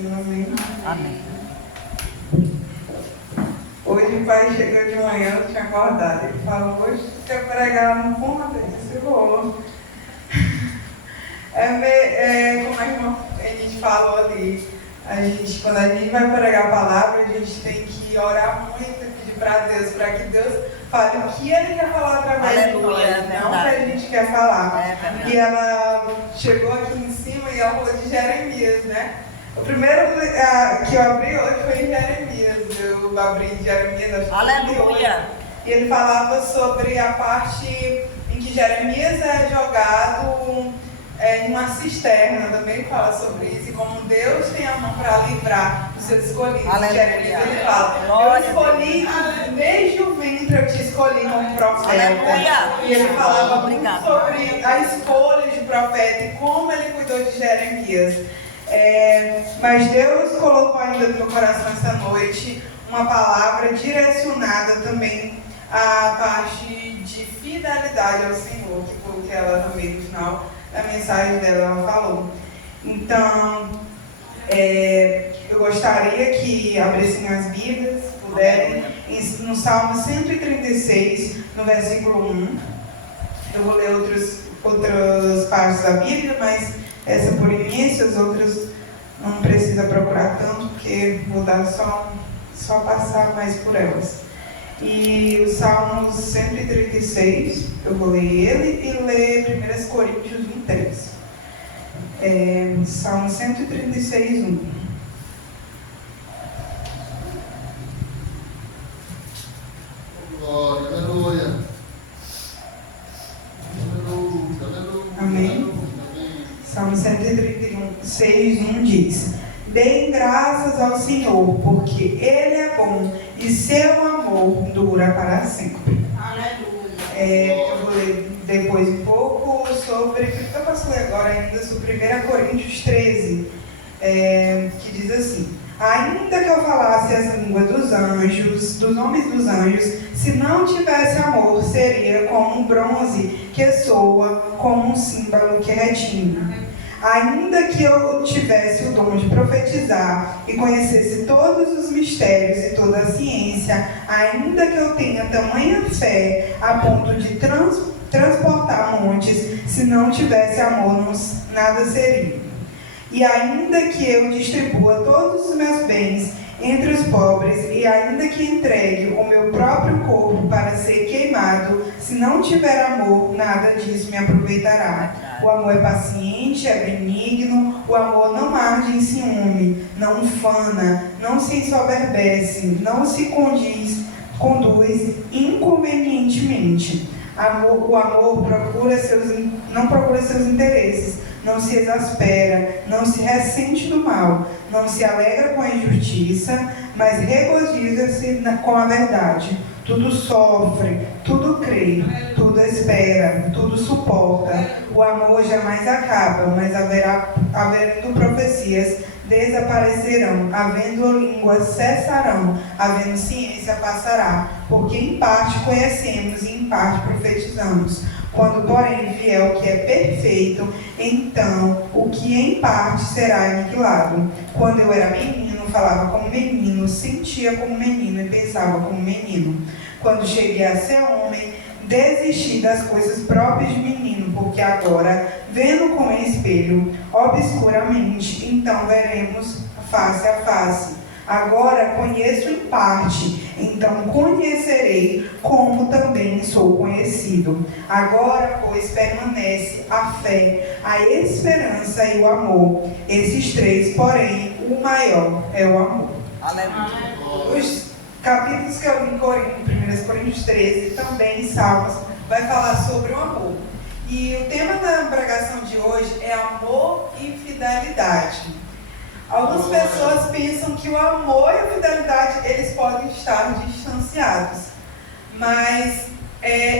Senhor, amém. Amém. Hoje o pai chegou de manhã, eu tinha acordado. Ele falou, hoje você quer pregar no ponto? Eu disse, vou. Como a irmã Enide falou ali, quando a gente vai pregar a palavra, a gente tem que orar muito e pedir para Deus, para que Deus fale o que Ele quer falar através de nós, não o que a gente quer falar. E ela chegou aqui em cima e ela falou de Jeremias, né? O primeiro que eu abri hoje foi em Jeremias. Eu abri em Jeremias, Aleluia! E ele falava sobre a parte em que Jeremias é jogado em uma cisterna. Também fala sobre isso. E como Deus tem a mão para livrar os seus escolhidos. Jeremias, ele fala, eu escolhi, desde o ventre eu te escolhi como profeta. Aleluia. E ele falava muito sobre a escolha de profeta e como ele cuidou de Jeremias. Mas Deus colocou ainda no meu coração essa noite uma palavra direcionada também à parte de fidelidade ao Senhor, que foi o que ela também no final da mensagem dela ela falou. Então, eu gostaria que abrissem as Bíblias, puderem, no Salmo 136, no versículo 1. Eu vou ler outras partes da Bíblia, mas essa por início, as outras não precisa procurar tanto, porque vou dar só passar mais por elas. E o Salmo 136, eu vou ler ele e ler 1 Coríntios 1:3. Salmo 136, 1. Glória, aleluia. Amém. Salmo 136, 1 diz: Deem graças ao Senhor, porque Ele é bom e seu amor dura para sempre. Aleluia. Eu vou ler depois um pouco sobre, eu posso ler agora ainda, sobre 1 Coríntios 13, que diz assim: ainda que eu falasse as línguas dos anjos, dos homens dos anjos, se não tivesse amor, seria como um bronze que soa, como um símbolo que retine. Ainda que eu tivesse o dom de profetizar e conhecesse todos os mistérios e toda a ciência, ainda que eu tenha tamanha fé a ponto de transportar montes, se não tivesse amor, nada seria. E ainda que eu distribua todos os meus bens entre os pobres, e ainda que entregue o meu próprio corpo para ser queimado, se não tiver amor, nada disso me aproveitará. O amor é paciente, é benigno, o amor não arde em ciúme, não ufana, não se ensoberbece, não se conduz inconvenientemente. O amor não procura seus interesses, não se exaspera, não se ressente do mal, não se alegra com a injustiça, mas regozija-se com a verdade. Tudo sofre, tudo crê, tudo espera, tudo suporta. O amor jamais acaba, mas havendo profecias, desaparecerão, havendo línguas, cessarão, havendo ciência, passará. Porque em parte conhecemos e em parte profetizamos. Quando, porém, vier o que é perfeito, então o que em parte será aniquilado. Quando eu era menino, falava como menino, sentia como menino e pensava como menino. Quando cheguei a ser homem, desisti das coisas próprias de menino, porque agora, vendo com o espelho, obscuramente, então veremos face a face. Agora conheço em parte, então conhecerei como também sou conhecido. Agora, pois, permanece a fé, a esperança e o amor. Esses três, porém, o maior é o amor. Aleluia. Os capítulos que eu li em 1 Coríntios 13, também em Salmos, vai falar sobre o amor. E o tema da pregação de hoje é amor e fidelidade. Algumas pessoas pensam que o amor e a fidelidade, eles podem estar distanciados. Mas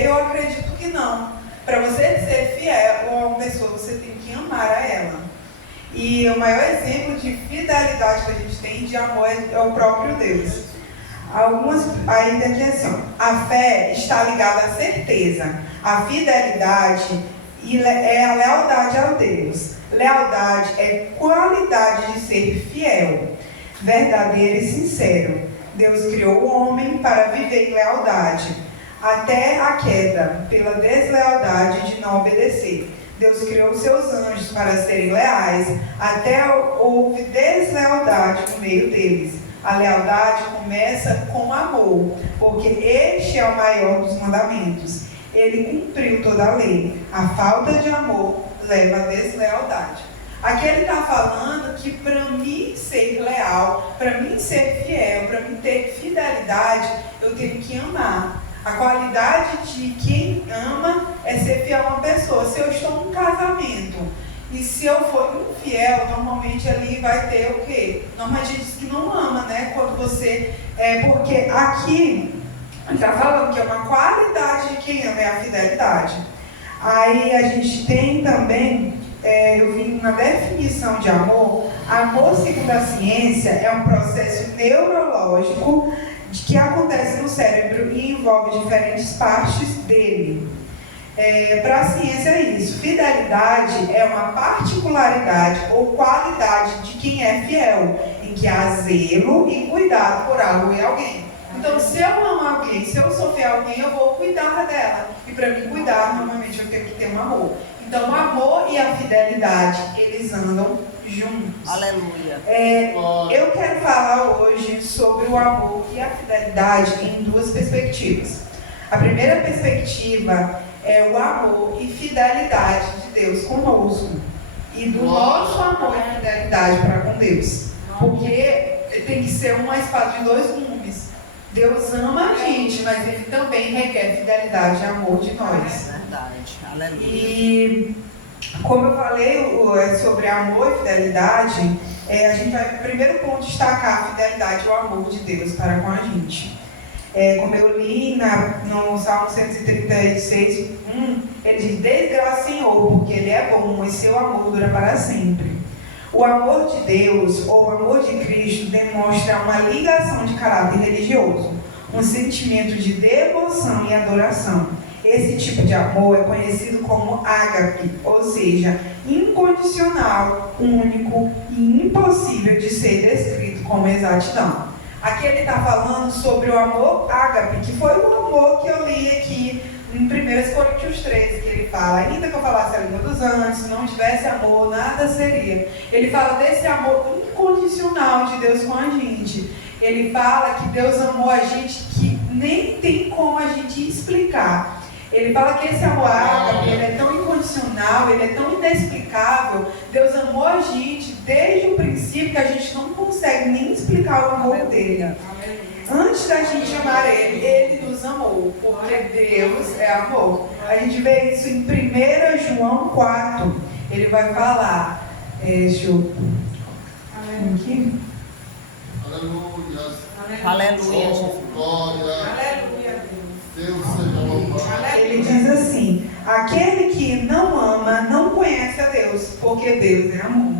eu acredito que não. Para você ser fiel a uma pessoa, você tem que amar a ela. E o maior exemplo de fidelidade que a gente tem de amor é o próprio Deus. Ainda aqui assim, a fé está ligada à certeza. A fidelidade é a lealdade ao Deus. Lealdade é qualidade de ser fiel, verdadeiro e sincero. Deus criou o homem para viver em lealdade, até a queda, pela deslealdade de não obedecer. Deus criou seus anjos para serem leais, até houve deslealdade no meio deles. A lealdade começa com amor, porque este é o maior dos mandamentos. Ele cumpriu toda a lei. A falta de amor leva à deslealdade. Aqui ele está falando que para mim ser leal, para mim ser fiel, para mim ter fidelidade, eu tenho que amar. A qualidade de quem ama é ser fiel a uma pessoa. Se eu estou num casamento e se eu for infiel, normalmente ali vai ter o quê? Normalmente diz que não ama, né? Quando você... porque aqui está falando que é uma qualidade de quem ama, é a fidelidade. Aí a gente tem também, eu vi na definição de amor, amor segundo a ciência é um processo neurológico que acontece no cérebro e envolve diferentes partes dele. Para a ciência é isso. Fidelidade é uma particularidade ou qualidade de quem é fiel, em que há zelo e cuidado por algo e alguém. Então, se eu amo alguém, se eu sou fiel a alguém, eu vou cuidar dela. E para me cuidar, normalmente eu tenho que ter um amor. Então, o amor e a fidelidade, eles andam juntos. Aleluia. Eu quero falar hoje sobre o amor e a fidelidade em duas perspectivas. A primeira perspectiva é o amor e fidelidade de Deus conosco. E do nosso amor e fidelidade para com Deus. Porque tem que ser uma espada de dois gumes. Deus ama a gente, mas Ele também requer fidelidade e amor de nós. É verdade. Aleluia. E como eu falei sobre amor e fidelidade, a gente vai, primeiro ponto, destacar a fidelidade e o amor de Deus para com a gente. Como eu li no Salmo 136, ele diz: desgraça Senhor, porque Ele é bom e seu amor dura para sempre. O amor de Deus, ou o amor de Cristo, demonstra uma ligação de caráter religioso, um sentimento de devoção e adoração. Esse tipo de amor é conhecido como ágape, ou seja, incondicional, único e impossível de ser descrito com exatidão. Aqui ele está falando sobre o amor ágape, que foi o amor que eu li aqui em 1 Coríntios 13, que ele fala: ainda que eu falasse a língua dos anjos, se não tivesse amor, nada seria. Ele fala desse amor incondicional de Deus com a gente. Ele fala que Deus amou a gente que nem tem como a gente explicar. Ele fala que esse amor ágape, ele é tão incondicional, ele é tão inexplicável. Deus amou a gente desde o princípio que a gente não consegue nem explicar o amor dele. Antes da gente amar Ele, Ele nos amou, porque Deus é amor. A gente vê isso em 1 João 4. Ele vai falar, deixa eu... aqui. Aleluia. Aleluia. Ele diz assim: aquele que não ama não conhece a Deus, porque Deus é amor.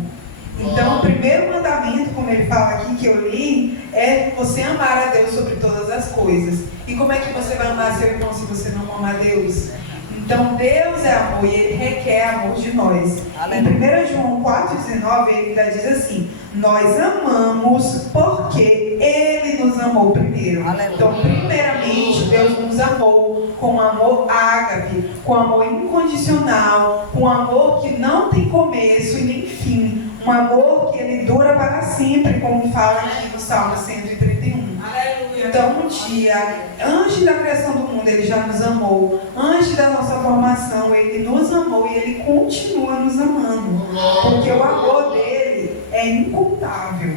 Então, o primeiro mandamento, como ele fala aqui, que eu li, é você amar a Deus sobre todas as coisas. E como é que você vai amar seu irmão se você não ama a Deus? Então, Deus é amor e Ele requer amor de nós. Em 1 João 4,19, ele ainda diz assim: nós amamos porque Ele nos amou primeiro. Então, primeiramente, Deus nos amou com amor ágape, com amor incondicional, com amor que não tem começo e nem fim. Um amor que ele dura para sempre, como fala aqui no Salmo 131. Aleluia. Então, um dia, antes da criação do mundo, Ele já nos amou. Antes da nossa formação, Ele nos amou e Ele continua nos amando. Porque o amor dele é incontável.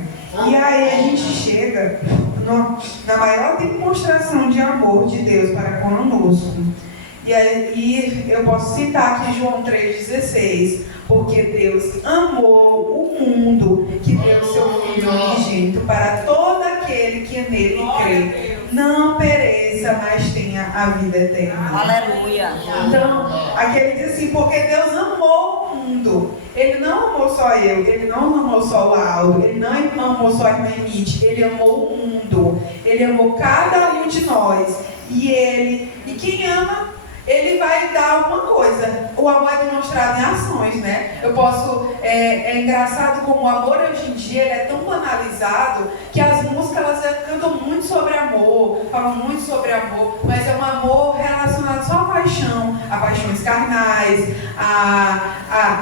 E aí a gente chega na maior demonstração de amor de Deus para conosco. E aí eu posso citar aqui João 3,16. Porque Deus amou o mundo, que deu seu Filho unigênito para todo aquele que nele crê, não pereça, mas tenha a vida eterna. Aleluia. Então, aqui ele diz assim: porque Deus amou o mundo. Ele não amou só eu, Ele não amou só o Aldo, Ele não amou só a irmã Emite, Ele amou o mundo. Ele amou cada um de nós. E quem ama ele vai dar alguma coisa. O amor é demonstrado em ações, né? Eu posso... É engraçado como o amor hoje em dia ele é tão banalizado que as músicas elas cantam muito sobre amor, falam muito sobre amor, mas é um amor relacionado só a paixões carnais,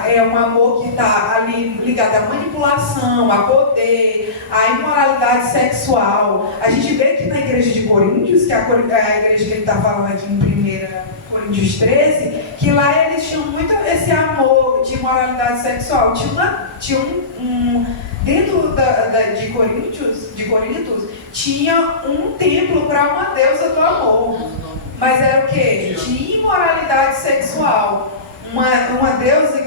é um amor que está ali ligado à manipulação, a poder, à imoralidade sexual. A gente vê que na igreja de Coríntios, que é a igreja que ele está falando aqui em 1 Coríntios 13, que lá eles tinham muito esse amor de imoralidade sexual. Tinha dentro de Corintos, tinha um templo para uma deusa do amor. Mas era o quê? De imoralidade sexual. Uma deusa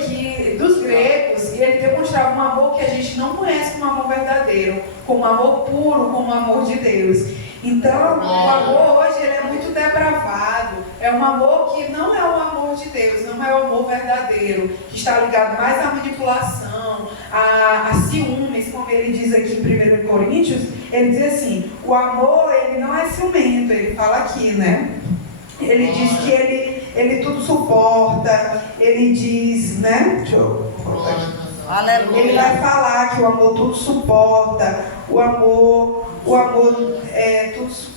dos gregos, e ele demonstrava um amor que a gente não conhece como amor verdadeiro, como amor puro, como amor de Deus. Então, o amor hoje ele é muito depravado. É um amor que não é o amor de Deus, não é o amor verdadeiro, que está ligado mais à manipulação, a ciúmes, como ele diz aqui em 1 Coríntios. Ele diz assim, o amor ele não é ciumento, ele fala aqui, né? Ele diz que ele tudo suporta, ele diz, né? Deixa eu colocar aqui. Aleluia. Ele vai falar que o amor tudo suporta, o amor é tudo.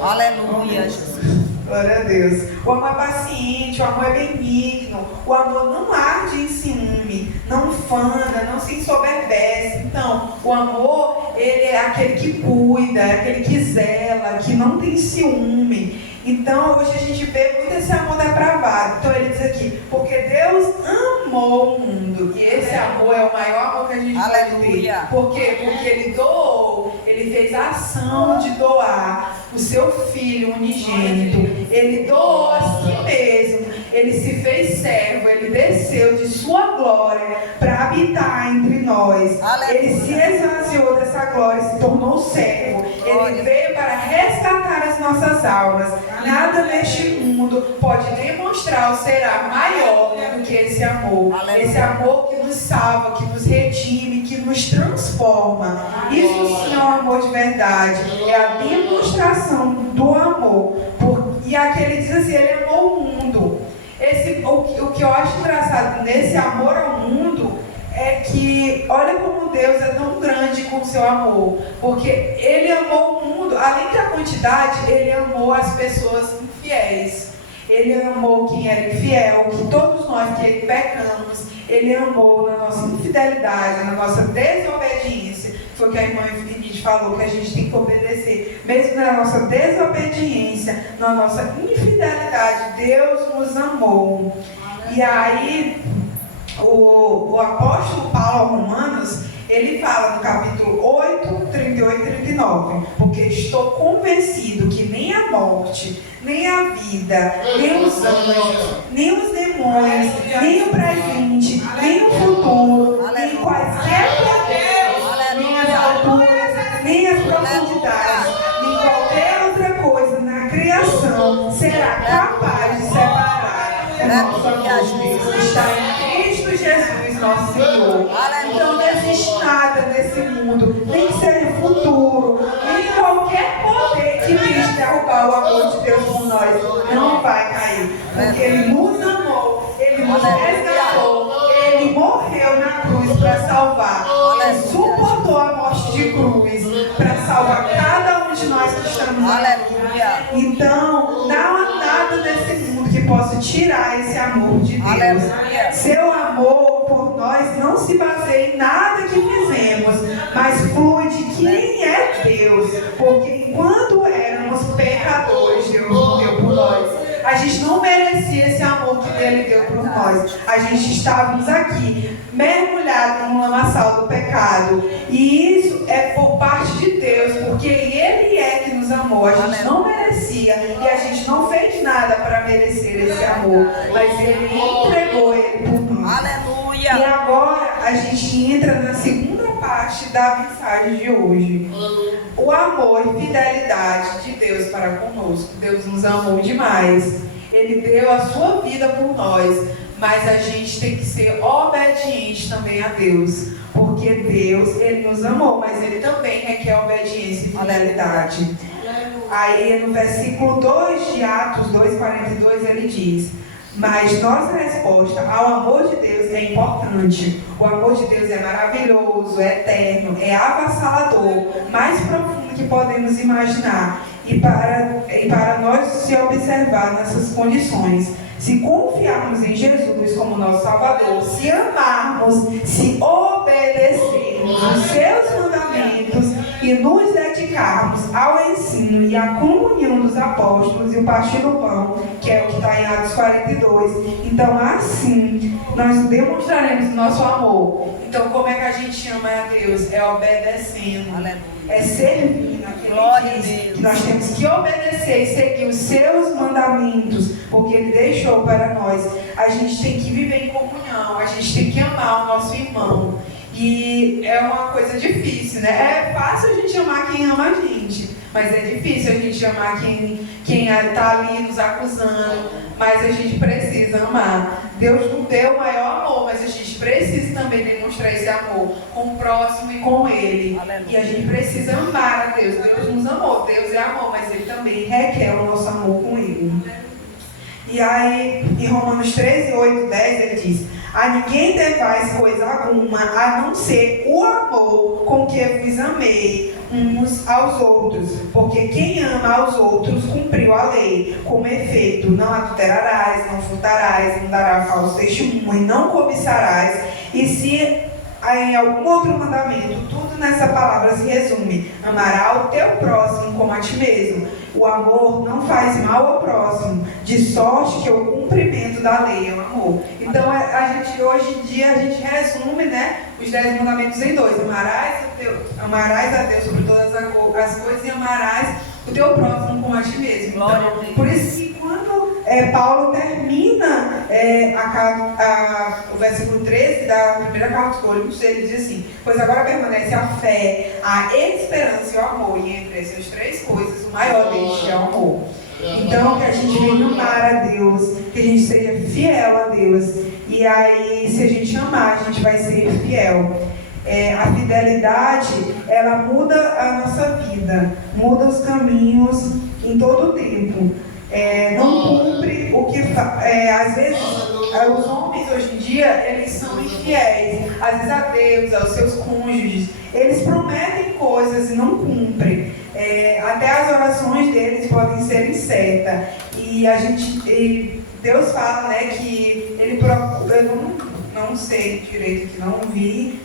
Aleluia, Jesus. Glória a Deus. O amor é paciente, o amor é benigno, o amor não arde em ciúme, não fana, não se ensoberbece. Então, o amor, ele é aquele que cuida, é aquele que zela, que não tem ciúme. Então, hoje a gente vê muito esse amor depravado. Então, ele diz aqui, porque Deus amou o mundo. E esse amor é o maior amor que a gente pode ter. Por quê? Porque ele doou, ele fez a ação de doar o seu filho unigênito. Ele doou a si mesmo. Ele se fez servo. Ele desceu de sua glória para habitar entre nós. Ele se esvaziou dessa glória e se tornou servo. Ele veio para resgatar as nossas almas. Nada neste mundo pode demonstrar ou será maior do que esse amor. Esse amor que nos salva, que nos redime, que nos transforma. Isso sim é um amor de verdade. É a demonstração do amor. E aquele diz assim, ele amou o mundo. O que eu acho engraçado nesse amor ao mundo é que, olha como Deus é tão grande com o seu amor, porque ele amou o mundo, além da quantidade, ele amou as pessoas infiéis, ele amou quem era infiel, que todos nós que pecamos, ele amou na nossa infidelidade, na nossa desobediência. Foi o que a irmã Infinite falou, que a gente tem que obedecer, mesmo na nossa desobediência, na nossa infidelidade, Deus nos amou. E aí o apóstolo Paulo aos Romanos, ele fala no capítulo 8, 38 e 39, porque estou convencido que nem a morte, nem a vida, nem os anjos, nem os demônios, nem o presente, nem o futuro, nem quaisquer poderes, nem as alturas, nem as profundidades, nem qualquer outra coisa na criação será capaz de separar o nosso amor de Deus que está em Cristo Jesus, nosso Senhor. Então não existe nada nesse mundo, nem que seja futuro, nem qualquer poder que quis derrubar o amor de Deus por nós, não vai cair. Porque Ele nos amou, Ele nos resgatou, Ele morreu na cruz para salvar. Ele suportou a morte de cruz para salvar cada um de nós que estamos aqui. Então, não há nada nesse mundo que possa tirar esse amor de Deus. Seu amor por nós não se baseia em nada que fizemos, mas flui de quem é Deus. Porque enquanto éramos pecadores, Deus morreu por nós. A gente não merecia esse amor que Ele deu por nós. A gente estávamos aqui, mergulhados no lamaçal do pecado. E isso é por parte de Deus, porque Ele é que nos amou. A gente não merecia e a gente não fez nada para merecer esse amor. Mas Ele entregou Ele por nós. Aleluia! E agora a gente entra na segunda parte da mensagem de hoje. O amor e fidelidade de Deus para conosco. Deus nos amou demais. Ele deu a sua vida por nós. Mas a gente tem que ser obediente também a Deus. Porque Deus, Ele nos amou, mas Ele também requer obediência e fidelidade. Aí no versículo 2 de Atos 2,42 ele diz: mas nossa resposta ao amor de Deus é importante. O amor de Deus é maravilhoso, é eterno, é avassalador, mais profundo que podemos imaginar. E para nós se observar nessas condições, se confiarmos em Jesus como nosso Salvador, se amarmos, se obedecermos os seus mandamentos e nos dedicarmos ao ensino e à comunhão dos apóstolos e o partir do pão, que é o que está em Atos 42, então assim nós demonstraremos o nosso amor. Então como é que a gente ama a Deus? É obedecendo. Aleluia. É servir naquilo Glória que a diz Deus. que nós temos que obedecer e seguir os seus mandamentos, porque Ele deixou para nós. A gente tem que viver em comunhão, a gente tem que amar o nosso irmão. E é uma coisa difícil, né? É fácil a gente amar quem ama a gente, mas é difícil a gente amar quem está ali nos acusando, mas a gente precisa amar. Deus nos deu o maior amor, mas a gente precisa também demonstrar esse amor com o próximo e com Ele. Aleluia. E a gente precisa amar a Deus. Deus nos amou, Deus é amor, mas Ele também requer o nosso amor com Ele. E aí, em Romanos 13, 8, 10, ele diz: a ninguém devais coisa alguma, a não ser o amor com que eu vos amei uns aos outros. Porque quem ama aos outros cumpriu a lei. Como efeito, não adulterarás, não furtarás, não darás falso testemunho, não cobiçarás. E se em algum outro mandamento, tudo nessa palavra se resume: amará o teu próximo como a ti mesmo. O amor não faz mal ao próximo, de sorte que o cumprimento da lei é o amor. Então, a gente, hoje em dia, a gente resume, né, os 10 mandamentos em 2. Amarás a Deus sobre todas as coisas e amarás o teu próximo como a ti mesmo. Então, por isso que quando Paulo termina o versículo 13 da primeira carta aos Coríntios, ele diz assim: pois agora permanece a fé, a esperança e o amor, e entre essas 3 coisas, o maior deles é o amor. Então, que a gente venha amar a Deus, que a gente seja fiel a Deus, e aí, se a gente amar, a gente vai ser fiel. A fidelidade, ela muda a nossa vida, muda os caminhos em todo o tempo. Não cumpre o que às vezes os homens hoje em dia eles são infiéis, às vezes a Deus, aos seus cônjuges. Eles prometem coisas e não cumprem. Até as orações deles podem ser incertas. E Deus fala, né, que ele procura. Eu não sei direito, que não vi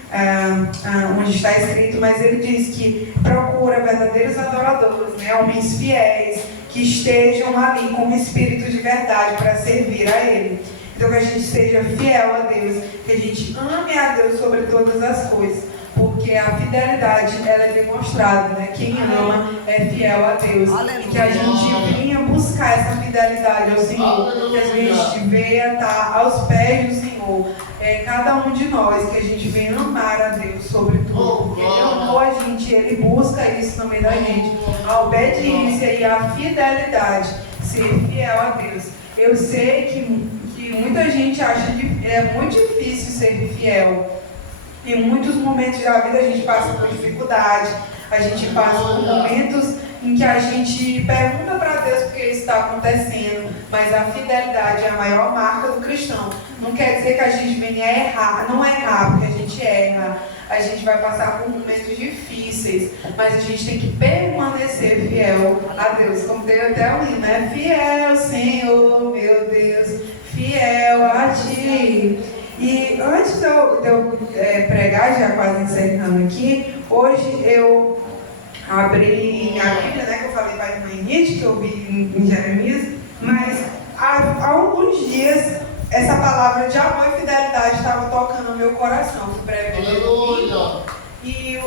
onde está escrito, mas ele diz que procura verdadeiros adoradores, né, homens fiéis, que estejam ali com o espírito de verdade para servir a Ele. Então, que a gente seja fiel a Deus, que a gente ame a Deus sobre todas as coisas, porque a fidelidade, ela é demonstrada, né? Quem ama é fiel a Deus. Aleluia. E que a gente venha buscar essa fidelidade ao Senhor, que a gente venha estar aos pés do Senhor. Cada um de nós, que a gente venha amar a Deus sobre tudo, porque Ele amou a gente, Ele busca isso também da gente, a obediência e a fidelidade, ser fiel a Deus. Eu sei que muita gente acha que é muito difícil ser fiel. Em muitos momentos da vida a gente passa por dificuldade, a gente passa por momentos em que a gente pergunta para Deus por que isso está acontecendo, mas a fidelidade é a maior marca do cristão. Não quer dizer que a gente venha a errar, não é errar, porque a gente erra, a gente vai passar por momentos difíceis, mas a gente tem que permanecer fiel a Deus, como tem até o hino, né? Fiel, Senhor, meu Deus, fiel a Ti. E antes de eu pregar, já quase encerrando aqui, hoje eu abri minha Bíblia, né, que eu falei para a irmã Henrique, que eu vi em Jeremias, mas há alguns dias essa palavra de amor e fidelidade estava tocando no meu coração. Fui pregar e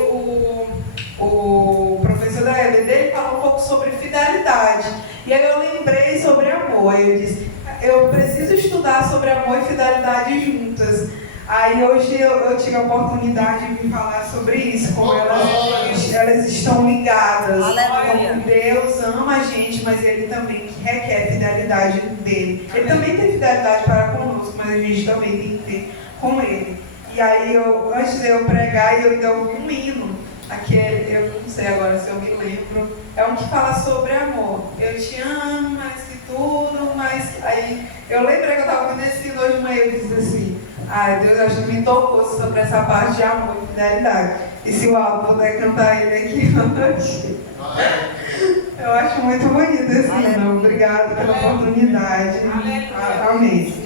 o professor da EBD falou um pouco sobre fidelidade. E aí eu lembrei sobre amor. Eu disse: eu preciso estudar sobre amor e fidelidade juntas. Aí hoje eu tive a oportunidade de falar sobre isso, como elas estão ligadas. Aleluia. Como Deus ama a gente, mas Ele também requer fidelidade dele. Ele também tem fidelidade para conosco, mas a gente também tem que ter com Ele. E aí, antes de eu pregar, eu ouvi um hino, aquele, eu não sei agora se eu me lembro, é um que fala sobre amor. Eu te amo mais que tudo, mas aí eu lembrei que eu estava conhecendo hoje de manhã e disse assim, Deus acho que me tocou sobre essa parte de amor e fidelidade. E se o Aldo puder cantar ele aqui hoje. Eu acho muito bonito esse hino. Obrigada pela oportunidade. Amém.